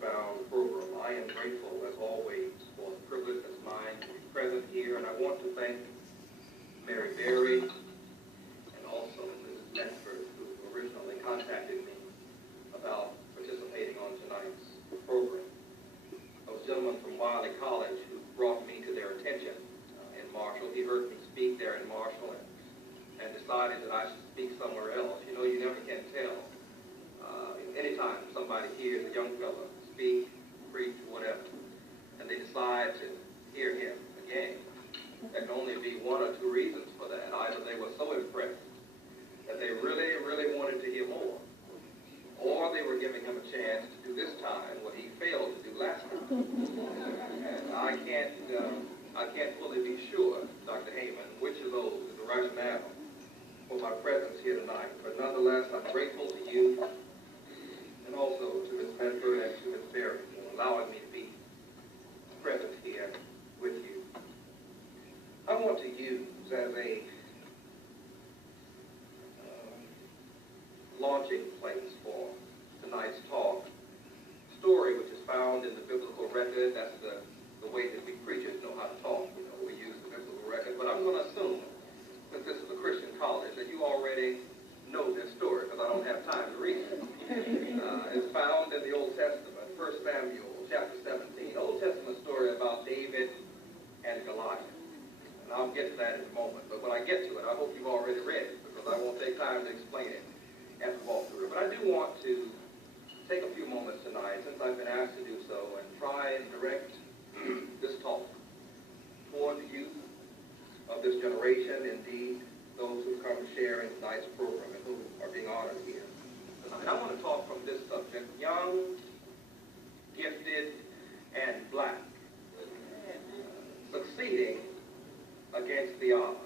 profound program. I am grateful, as always, for the privilege that's mine to be present here, and I want to thank Mary Berry and also Mrs. Medford, who originally contacted me about participating on tonight's program. Those gentlemen from Wiley College who brought me to their attention in Marshall. He heard me speak there in Marshall and decided that I should speak somewhere else. You know, you never can tell. Anytime somebody hears a young fellow speak, preach, whatever, and they decide to hear him again, there can only be one or two reasons for that. Either they were so impressed that they really, really wanted to hear more, or they were giving him a chance to do this time what he failed to do last time. And I can't fully be sure, Dr. Hayman, which of those is the rationale for my presence here tonight. But nonetheless, I'm grateful to you, and also to Ms. Medford and to Ms. Berry for allowing me to be present here with you. I want to use as a launching place for tonight's talk a story which is found in the biblical record. That's the way that we preachers know how to talk. You know, we use the biblical record. But I'm going to assume, since this is a Christian college, that you already know this story, because I don't have time to read it. It's found in the Old Testament, 1 Samuel chapter 17, Old Testament story about David and Goliath. And I'll get to that in a moment. But when I get to it, I hope you've already read it, because I won't take time to explain it as we walk through it. But I do want to take a few moments tonight, since I've been asked to do so, and try and direct this talk toward the youth of this generation, indeed, those who come to share in tonight's program and who are being honored here tonight. I want to talk from this subject, young, gifted, and black, succeeding against the odds.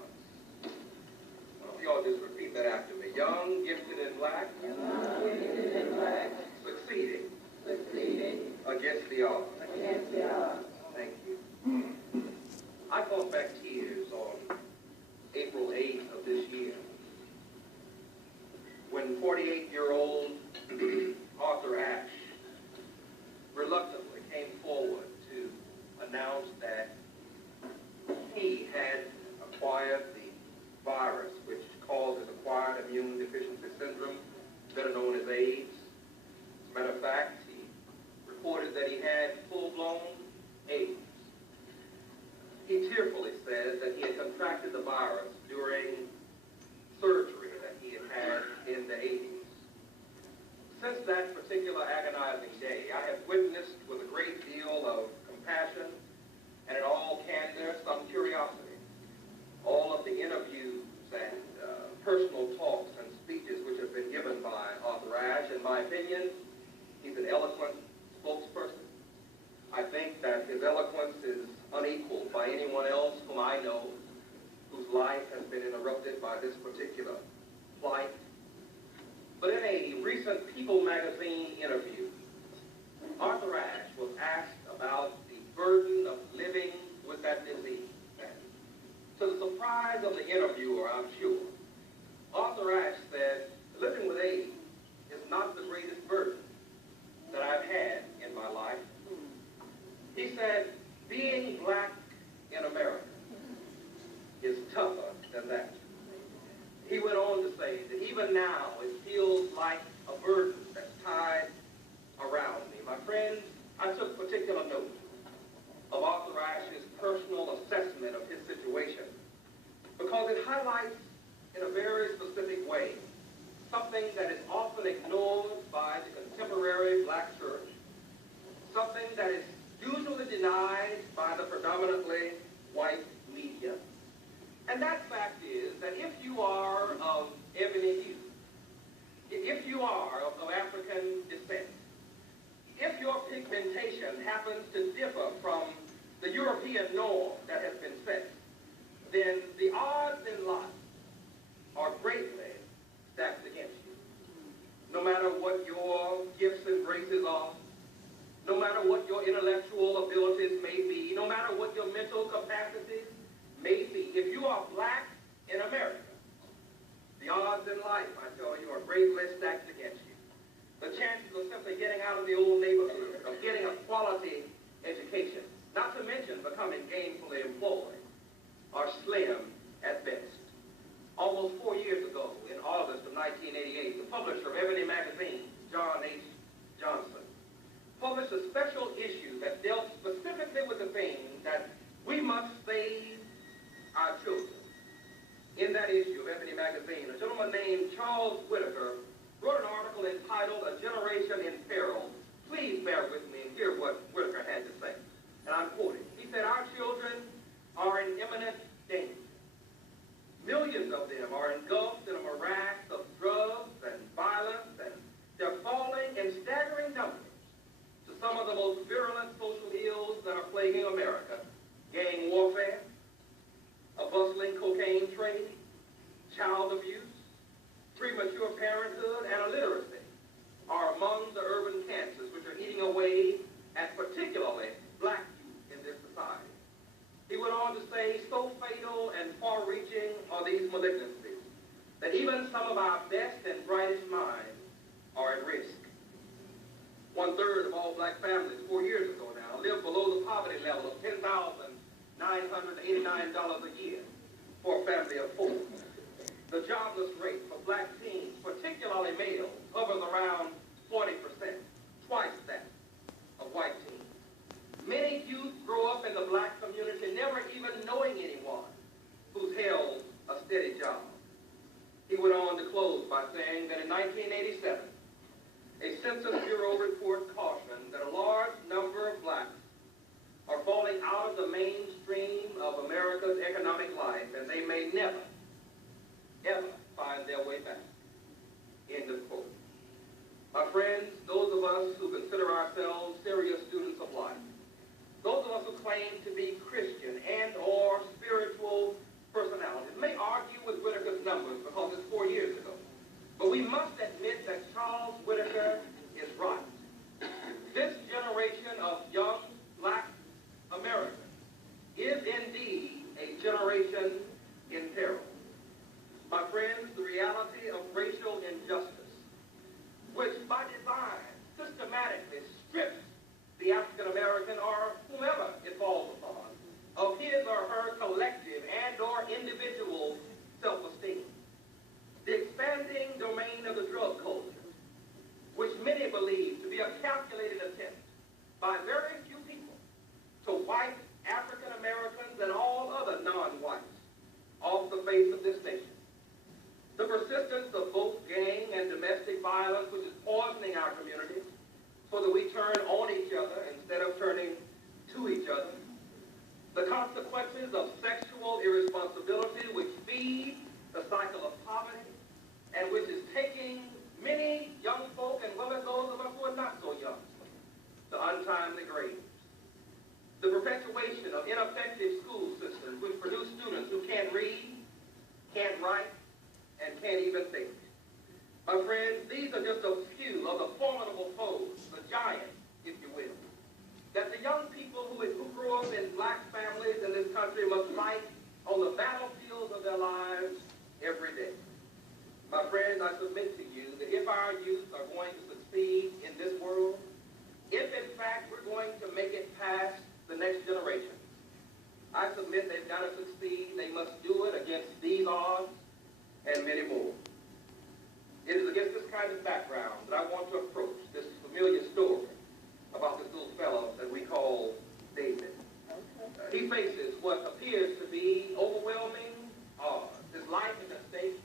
Well, if y'all just repeat that after me. Young, gifted, and black, succeeding against the odds. Thank you. I fought back tears on April 8th of this year when 48-year-old Arthur Ashe reluctantly came forward to announce that he had acquired the virus which causes acquired immune deficiency syndrome, better known as AIDS. As a matter of fact, he reported that he had full-blown AIDS. He tearfully says that he had contracted the virus during surgery that he had in the 80s. Since that particular agonizing day, I have witnessed with a great deal of compassion and in all candor, some curiosity, all of the interviews and personal talks and speeches which have been given by Arthur Ashe. In my opinion, he's an eloquent spokesperson. I think that his eloquence is unequaled by anyone else whom I know whose life has been interrupted by this particular plight. But in a recent People magazine interview, Arthur Ashe was asked about the burden of living with that disease. To the surprise of the interviewer, I'm sure, Arthur Ashe said, living with AIDS is not the greatest burden that I've had in my life. He said, being black in America is tougher than that. He went on to say that even now it feels like a burden that's tied around me. My friends, I took particular note of Arthur Ashe's personal assessment of his situation because it highlights in a very specific way something that is often ignored by the contemporary black church, something that is usually denied by the predominantly white media. And that fact is that if you are of ebony hue, if you are of African descent, if your pigmentation happens to differ from the European norm that has been set, then the odds in life are greatly stacked against you. No matter what your gifts and graces are, no matter what your intellectual abilities may be, no matter what your mental capacities may be, if you are black in America, the odds in life, I tell you, are greatly stacked against you. The chances of simply getting out of the old neighborhood, of getting becoming gainfully employed are slim at best. Almost 4 years ago, in August of 1988, the publisher of Ebony magazine, John H. Johnson, published a special issue that dealt specifically with the theme that we must save our children. In that issue of Ebony magazine, a gentleman named Charles Whitaker wrote an article entitled A Generation in Peril. Please bear with me and hear what Whitaker had to say. And I'm quoting. He said, "Our children are in imminent danger. Millions of them are engulfed in a morass of drugs and violence, and they're falling in staggering numbers to some of the most virulent social ills that are plaguing America: gang warfare, a bustling cocaine trade, child abuse, premature parenthood, and illiteracy are among the urban cancers which are eating away at particularly black youth in this society." He went on to say, "So fatal and far-reaching are these malignancies that even some of our best and brightest minds are at risk." 1/3 of all black families 4 years ago now lived below the poverty level of $10,989 a year for a family of 4. The jobless rate for black teens, particularly males, hovers around 40%, twice that of white teens. Many youth grow up in the black community never even knowing anyone who's held a steady job. He went on to close by saying that in 1987, a Census Bureau report cautioned that a large number of blacks are falling out of the mainstream of America's economic life, and they may never, ever find their way back. End of quote. My friends, those of us who consider ourselves serious students of life, those of us who claim to be Christian and or spiritual personalities may argue with Whitaker's numbers because it's 4 years ago. But we must admit that Charles Whitaker is right. This generation of young black Americans is indeed a generation in peril. My friends, the reality of racial injustice, which by design systematically strips the African American or whomever it falls upon of his or her collective and or individual self-esteem. The expanding domain of the drug culture, which many believe to be a calculated attempt by very few people to wipe African Americans and all other non-whites off the face of this nation. The persistence of both gang and domestic violence, which is poisoning our communities so that we turn on each other instead of turning to each other. The consequences of sexual irresponsibility, which feed the cycle of poverty and which is taking many young folk and women, those of us who are not so young, to untimely graves. The perpetuation of ineffective school systems which produce students who can't read, can't write, and can't even think. My friends, these are just a few of the formidable foes, the giants, if you will, that the young people who grew up in black families in this country must fight on the battlefields of their lives every day. My friends, I submit to you that if our youth are going to succeed in this world, if in fact we're going to make it past the next generation, I submit they've got to succeed. They must do it against these odds and many more. It is against this kind of background that I want to approach this familiar story about this little fellow that we call David. He faces what appears to be overwhelming odds. His life is at stake,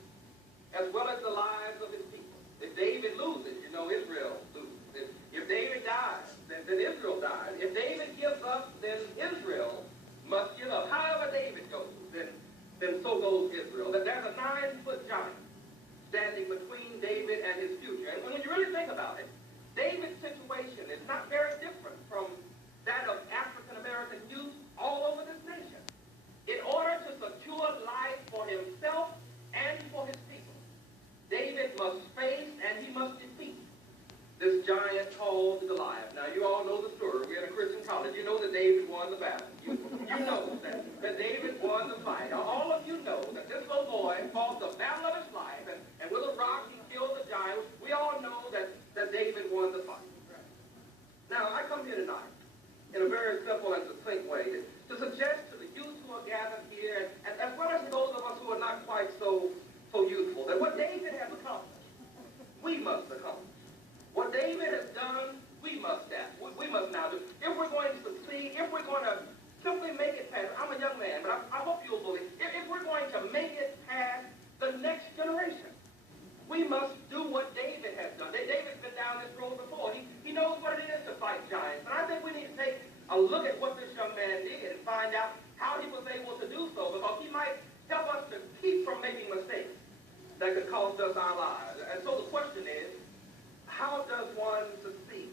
as well as the lives of his people. If David loses, you know Israel loses. If David dies, then Israel dies. If David gives up, then Israel must give up. However David goes, then so goes Israel. That there's a 9-foot giant standing between David and his future. And when you really think about it, David's situation is not very different from that of African American youth all over this nation. In order to secure life for himself and for his people, David must face and he must defeat this giant called Goliath. Now, you all know the story. We're in a Christian college. You know that David won the battle. You know that David won the fight. All of you know that this little boy fought the battle of his life, and with a rock he killed the giant. We all know that David won the fight. Now, I come here tonight in a very simple and succinct way to suggest to the youth who are gathered here, and as well as those of us who are not quite so youthful, that what David has accomplished, we must accomplish. What David has done, we must now do. If we're going to succeed, if we're going to simply make it past, I'm a young man, but I hope you'll believe, if we're going to make it past the next generation, we must do what David has done. David's been down this road before. He knows what it is to fight giants. And I think we need to take a look at what this young man did and find out how he was able to do so, because he might help us to keep from making mistakes that could cost us our lives. And so the question is, how does one succeed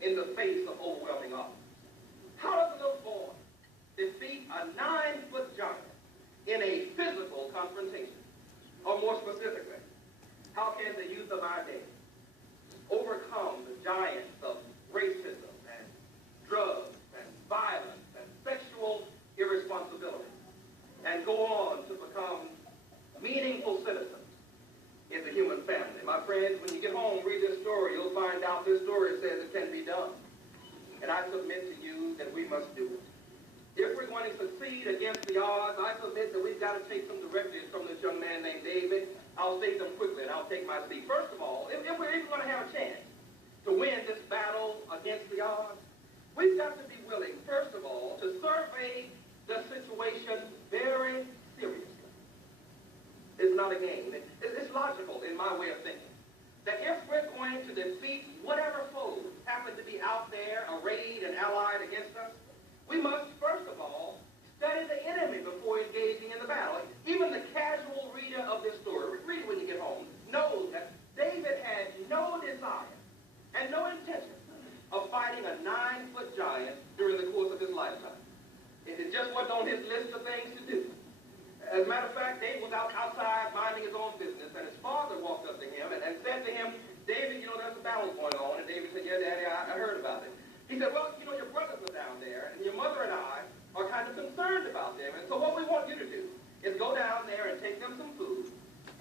in the face of overwhelming odds? How does a little boy defeat a 9-foot giant in a physical confrontation? Or more specifically, how can the youth of our day overcome the giants of racism and drugs and violence and sexual irresponsibility and go on to become meaningful citizens in the human family? My friends, when you get home, read this story, you'll find out this story says it can be done. And I submit to you that we must do it. If we're going to succeed against the odds, I submit that we've got to take some directives from this young man named David. I'll state them quickly, and I'll take my seat. First of all, if we're even going to have a chance to win this battle against the odds, we've got to be willing, first of all, to survey the situation very seriously. It's not a game. It's logical in my way of thinking. That if we're going to defeat whatever foes happen to be out there, arrayed and allied against us, we must, first of all, study the enemy before engaging in the battle. Even the casual reader of this story, read it when you get home, knows that David had no desire and no intention of fighting a 9-foot giant during the course of his lifetime. It just wasn't on his list of things to do. As a matter of fact, David was outside minding his own business, and his father walked up to him and said to him, David, there's a battle going on. And David said, yeah, Daddy, I heard about it. He said, well, your brothers are down there, and your mother and I are kind of concerned about them. And so what we want you to do is go down there and take them some food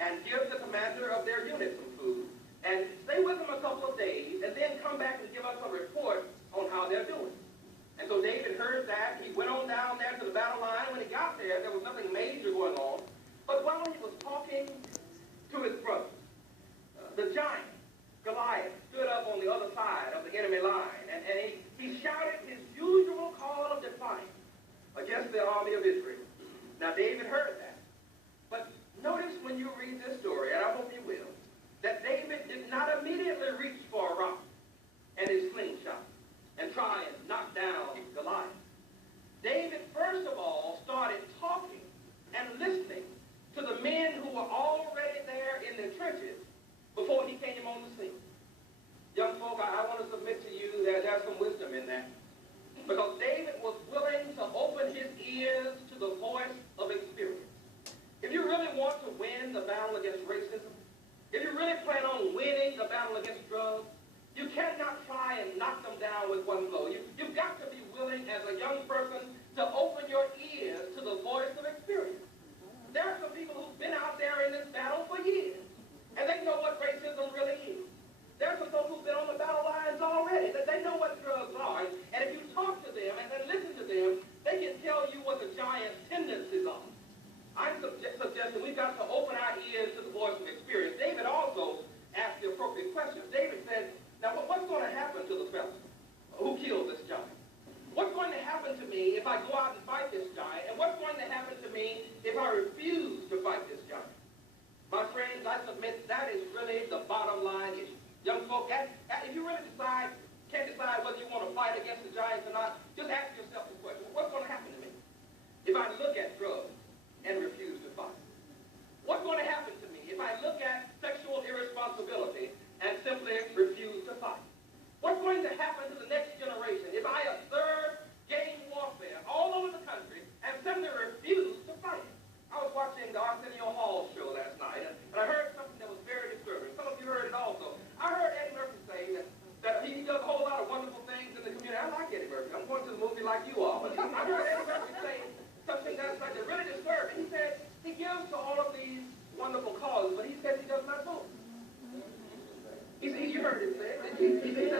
and give the commander of their unit some food and stay with them a couple of days and then come back and give us a report on how they're doing. And so David heard that. He went on down there to the battle line. When he got there, there was nothing major going on. But while he was talking to his brothers, the giant, Goliath, stood up on the other side of the enemy line, and he shouted his usual call of defiance against the army of Israel. Now, David heard that. But notice when you read this story, and I hope you will, that David did not immediately reach for a rock and his slingshot and try and knock down Goliath. David, first of all, started talking and listening to the men who were already there in the trenches before he came on the scene. Young folk, I want to submit to you that there's some wisdom in that. Because David was willing to open his ears to the voice of experience. If you really want to win the battle against racism, if you really plan on winning the battle against drugs, you cannot try and knock them down with one blow. You've got to be willing as a young person to open your ears to the voice of experience. There are some people who've been out there in this battle for years, and they know what racism really is. There are some folks who've been on the battle lines already, that they know what drugs are, and if you talk to them and then listen to them, they can tell you what the giant's tendencies are. I'm suggesting we've got to open our ears to the voice of experience. David also asked the appropriate questions. David said, now what's going to happen to the fellow who killed this giant? What's going to happen to me if I go out and fight this giant? And what's going to happen to me if I refuse to fight this giant? My friends, I submit that is really the bottom line issue. Young folk, if you really can't decide whether you want to fight against the giants or not, just ask yourself the question, what's going to happen to me if I look at drugs and refuse to fight? What's going to happen to me if I look at sexual irresponsibility and simply refuse to fight? What's going to happen to the next generation if I observe gang warfare all over the country and simply refuse to fight? I was watching the Arsenio Hall show last night, and I heard something that was very disturbing. Some of you heard it also. I heard Eddie Murphy say that he does a whole lot of wonderful things in the community. I like Eddie Murphy. I'm going to the movie like you are. But I heard Eddie Murphy say something that's like really disturbing. He said he gives to all of these wonderful causes, but he says he does not vote. You heard him say it. He said,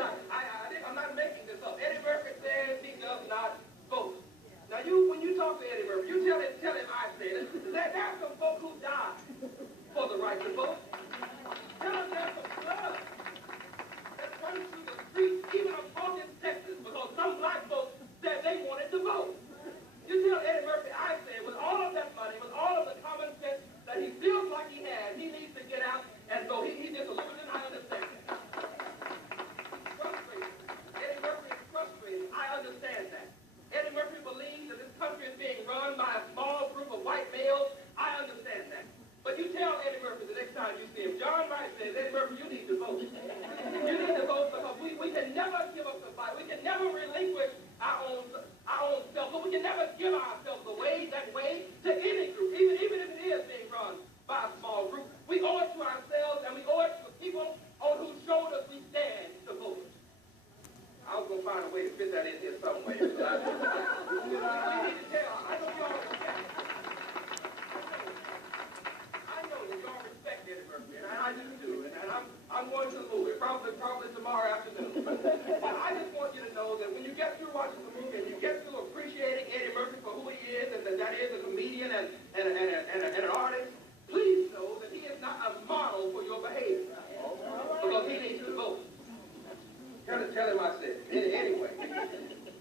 I'm not making this up. Eddie Murphy says he does not vote. Now you we can never give up the fight. We can never relinquish our own self, but we can never give ourselves away that way to any group, even if it is being run by a small group. We owe it to ourselves, and we owe it to the people on whose shoulders we stand to vote. I was going to find a way to fit that in here somewhere. We need to tell. I know y'all respect it. I know that y'all respect Eddie Murphy, and I just do. And I'm going to the movie, probably tomorrow afternoon. But I just want you to know that when you get through watching the movie and you get through appreciating Eddie Murphy for who he is, and that is a comedian and an artist, please know that he is not a model for your behavior. Because he needs to vote. Tell him I said it. Anyway,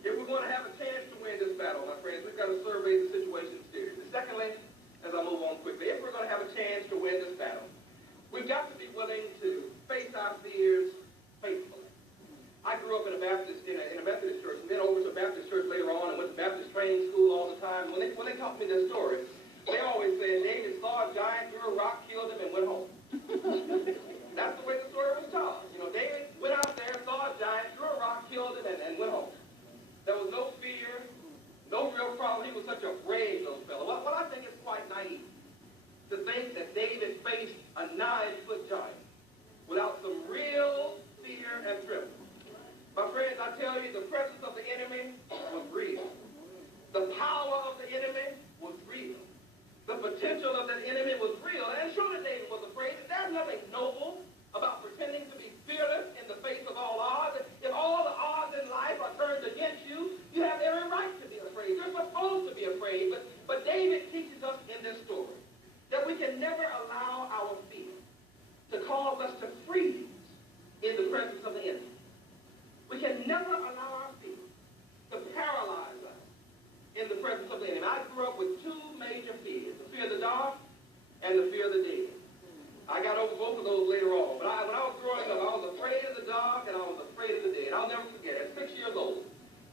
if we're going to have a chance to win this battle, my friends, we've got to survey the situation seriously. Secondly, as I move on quickly, if we're going to have a chance to win this battle, we've got to be willing to face our fears faithfully. I grew up in a Methodist church, and then over to a Baptist church later on, and went to Baptist training school all the time. When they taught me their story, they always said David saw a giant, threw a rock, killed him, and went home. That's the way the story was told. You know, David went out there, saw a giant, threw a rock, killed him, and went home. There was no fear, no real problem. He was such a brave little fellow. Well, I think it's quite naive to think that David faced a 9-foot giant without some real fear and trembling. My friends, I tell you, the presence of the enemy was real. The power of the enemy was real. The potential of that enemy was real. And surely David was afraid. There's nothing noble about pretending to be fearless in the face of all odds. If all the odds in life are turned against you, you have every right to be afraid. You're supposed to be afraid. But David teaches us in this story that we can never allow our fear to cause us to freeze in the presence of the enemy. We can never allow our fear to paralyze us in the presence of the enemy. I grew up with two major fears, the fear of the dark and the fear of the dead. I got over both of those later on. But when I was growing up, I was afraid of the dark and I was afraid of the dead. I'll never forget, at 6 years old,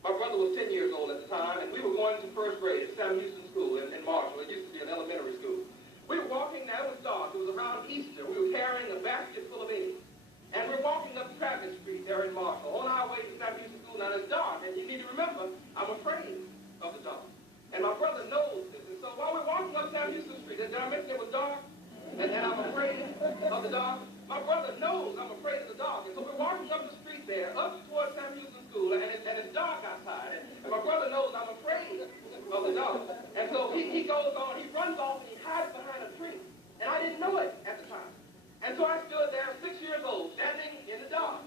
my brother was 10 years old at the time, and we were going to first grade at Sam Houston School in Marshall. It used to be an elementary school. We were walking there, it was dark, it was around Easter. We were carrying a basket full of eggs. And we're walking up Travis Street there in Marshall, on our way to Sam Houston School. Now it's dark, and you need to remember, I'm afraid of the dark. And my brother knows this. And so while we're walking up Sam Houston Street, did I mention it was dark? And I'm afraid of the dark. My brother knows I'm afraid of the dark. And so we're walking up the street there, up towards Sam Houston School, and it's dark outside. And my brother knows I'm afraid of the dark. And so he goes on, he runs off, and he hides behind a tree. And I didn't know it at the time. And so I stood there, 6 years old, standing in the dark,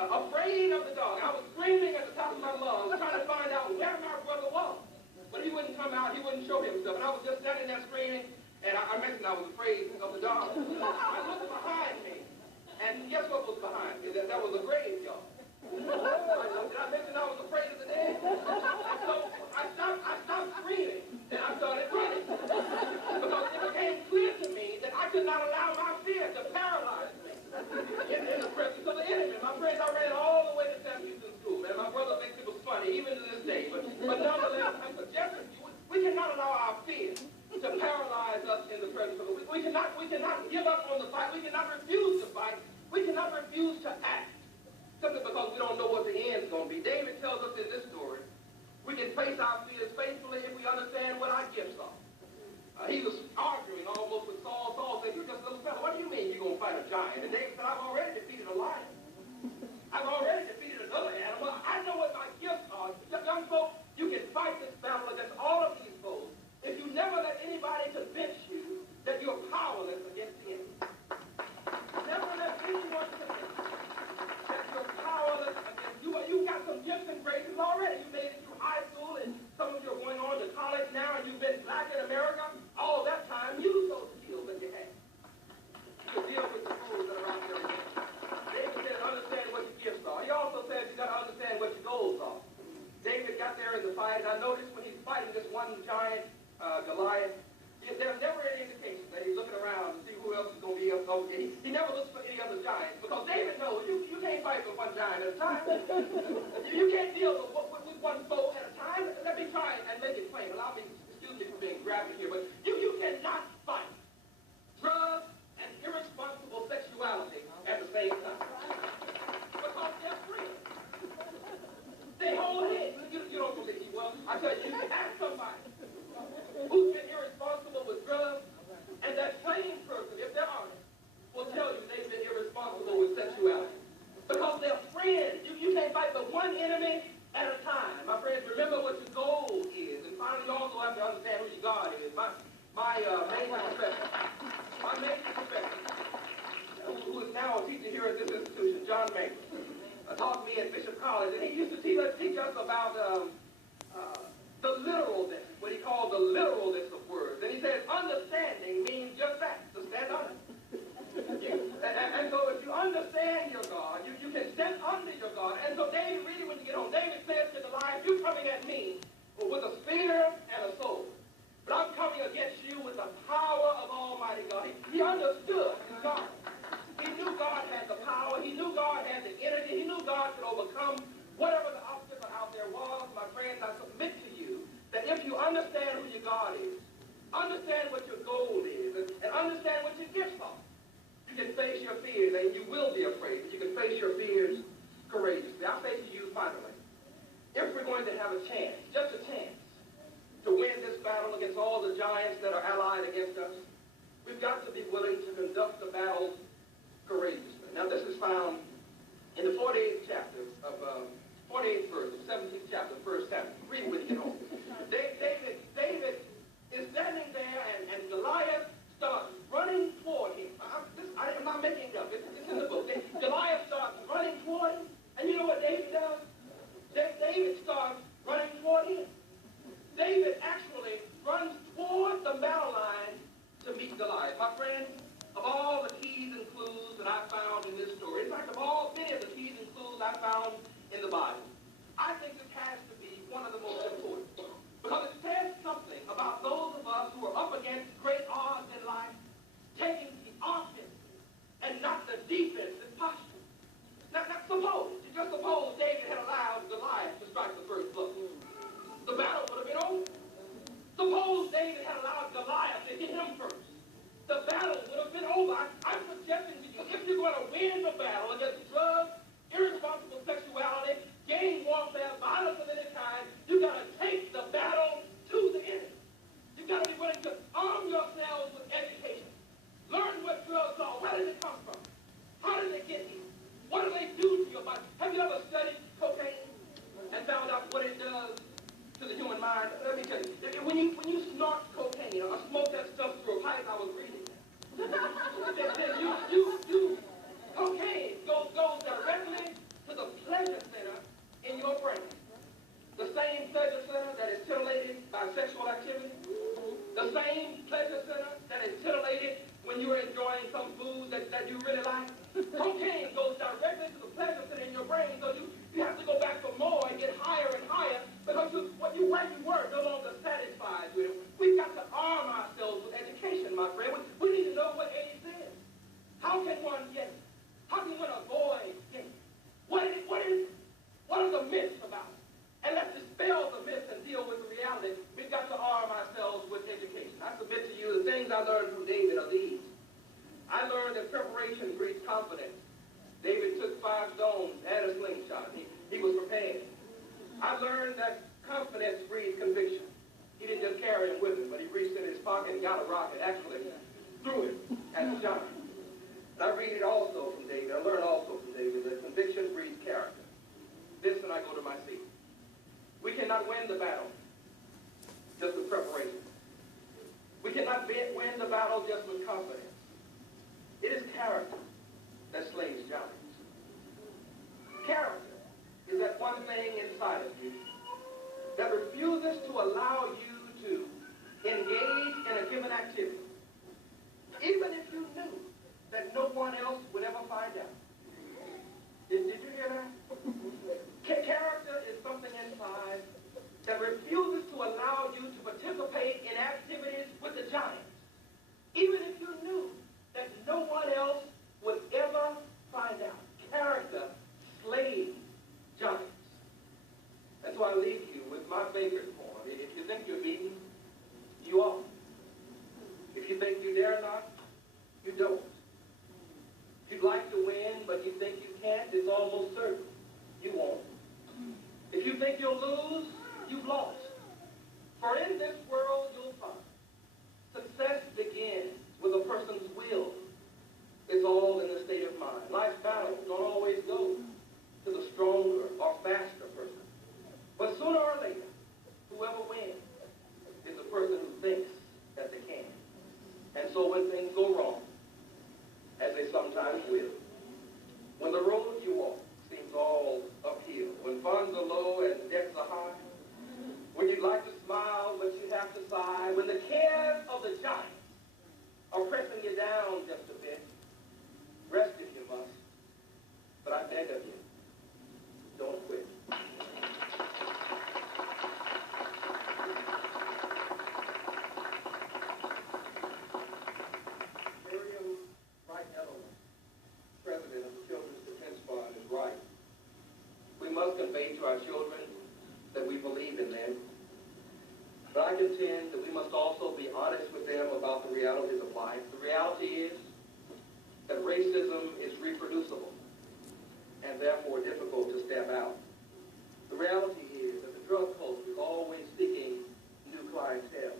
afraid of the dark. I was screaming at the top of my lungs, trying to find out where my brother was. But he wouldn't come out, he wouldn't show himself. And I was just standing there screaming, and I mentioned I was afraid of the dark. I looked behind me, and guess what was behind me? That was a graveyard. Did I mention I was afraid of the dead? And so I stopped screaming, and I started running. Because it became clear to me that I could not allow my fear to paralyze me in the presence of the enemy. My friends, I ran all the way to Sam Houston School, and my brother thinks it was funny, even to this day. But nonetheless, I'm suggesting to you, we cannot allow our fear to paralyze us in the presence of the enemy. We cannot give up on the fight. We cannot refuse to fight. We cannot refuse to act. Simply because we don't know what the end's going to be. David tells us in this story, we can face our fears faithfully if we understand what our gifts are. He was arguing almost with Saul. Saul said, "You're just a little fellow. What do you mean you're going to fight a giant?" And David said, "I've already defeated a lion. I've already defeated another animal. I know what my gifts are." Young folks, you can fight this battle against all of these foes if you never let anybody convince you that you're powerless against the enemy. Never let anyone convince you that you're powerless against you. You've got some gifts and graces already. You made it through high school, and some of you are going on to college now, and you've been black in America. All that time, use those skills that you have to deal with the fools that are out there. David said, understand what your gifts are. He also said you got to understand what your goals are. David got there in the fight, and I noticed when he's fighting this one giant, Goliath, there's never any indication that he's looking around to see who else is going to be up. He never looks for any other giants, because David knows you can't fight with one giant at a time. You can't deal with one foe at a time. Let me try and make it plain. Allow me, excuse me for being graphic here, but you cannot fight drugs and irresponsible sexuality at the same time. Because they're free. enemy at a time. My friends, remember what your goal is. And finally, you also have to understand who your God is. My major professor, who is now a teacher here at this institution, John Munger, taught me at Bishop College, and he used to teach us about the literalness, what he called the literalness of words. And he says understanding means just that, to stand under. And so if you understand your God, you can stand under your God. And so David, really, when you get home, David says to Goliath, you're coming at me with a spear and a sword. But I'm coming against you with the power of Almighty God. He understood his God. He knew God had the power. He knew God had the energy. He knew God could overcome whatever the obstacle out there was. My friends, I submit to you that if you understand who your God is, understand what your goal is, and understand what your gifts are, you can face your fears, and you will be afraid, but you can face your fears courageously. I say to you, finally, if we're going to have a chance, just a chance, to win this battle against all the giants that are allied against us, we've got to be willing to conduct the battle courageously. Now, this is found in the 48th chapter of 48th verse of 17th chapter of 1 Samuel. Read it when you get home. David is standing there, and Goliath starts running toward him. I'm not making it up. It's in the book. Goliath starts running toward him, and you know what David does? David starts running toward him. David actually runs toward the battle line to meet Goliath. My friends, of all the keys and clues that I found in this story, in fact, of all many of the keys and clues I found in the Bible, I think this has to be one of the most important. Because it says something about those of us who are up against great odds in life, taking the offense and not the defensive posture. Now just suppose David had allowed Goliath to strike the first blow. The battle would have been over. Suppose David had allowed Goliath to hit him first. The battle would have been over. I'm suggesting to you, if you're going to win the battle against drugs, irresponsible sexuality, gang warfare, violence of any kind, you've got to take the battle to the enemy. You've got to be willing to arm yourselves with education. Learn what drugs are. Where did it come from? How did it get here? What do they do to your body? Have you ever studied cocaine and found out what it does to the human mind? Let me tell you, when you snort cocaine or smoke that stuff through a pipe, I was reading that. Cocaine goes directly to the pleasure center in your brain. The same pleasure center that is titillated by sexual activity. The same pleasure center that is titillated when you're enjoying some food that you really like. Cocaine goes directly to the pleasure center in your brain, so you have to go back for more and get higher and higher because where you were no longer satisfied with it. We've got to arm ourselves with education, my friend. We need to know what AIDS is. How can one get it? How can one avoid getting it? What is it? What are the myths about it? And let's dispel the myths and deal with the reality. We've got to arm ourselves with education. I submit to you the things I learned from David are these. I learned that preparation breeds confidence. David took 5 stones, had a slingshot. He was prepared. I learned that confidence breeds conviction. He didn't just carry it with him, but he reached in his pocket and got a rocket, actually threw it at the giant. And I read it also from David. I learned also from David that conviction breeds character. This, and I go to my seat. We cannot win the battle just with preparation. We cannot win the battle just with confidence. It is character that slays giants. Character is that one thing inside of you that refuses to allow you to engage in a given activity, even if you knew that no one else would ever find out. Did you hear that? Character is something inside that refuses to allow you to participate in activities with the giants, even if you knew that no one else would ever find out. Character slays giants. And so I leave you with my favorite poem. If you think you're beaten, you are. If you think you dare not, you don't. If you'd like to win, but you think you can't, it's almost certain you won't. If you think you'll lose, you've lost. For in this world you'll find success begins with a person's will. It's all in the state of mind. Life's battles don't always go to the stronger or faster person. to our children that we believe in them. But I contend that we must also be honest with them about the realities of life. The reality is that racism is reproducible and therefore difficult to stamp out. The reality is that the drug culture is always seeking new clientele.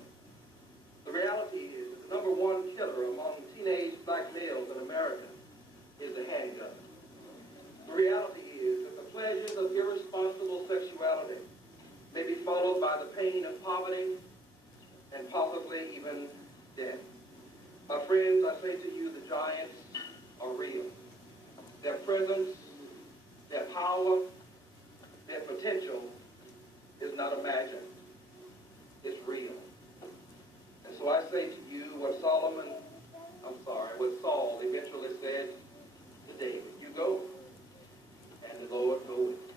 The reality is that the number one killer among teenage black males in America is the handgun. The reality is that the pleasures of irresponsible sexuality may be followed by the pain of poverty and possibly even death. My friends, I say to you, the giants are real. Their presence, their power, their potential is not imagined. It's real. And so I say to you what Saul eventually said to David, you go, and the Lord go with you.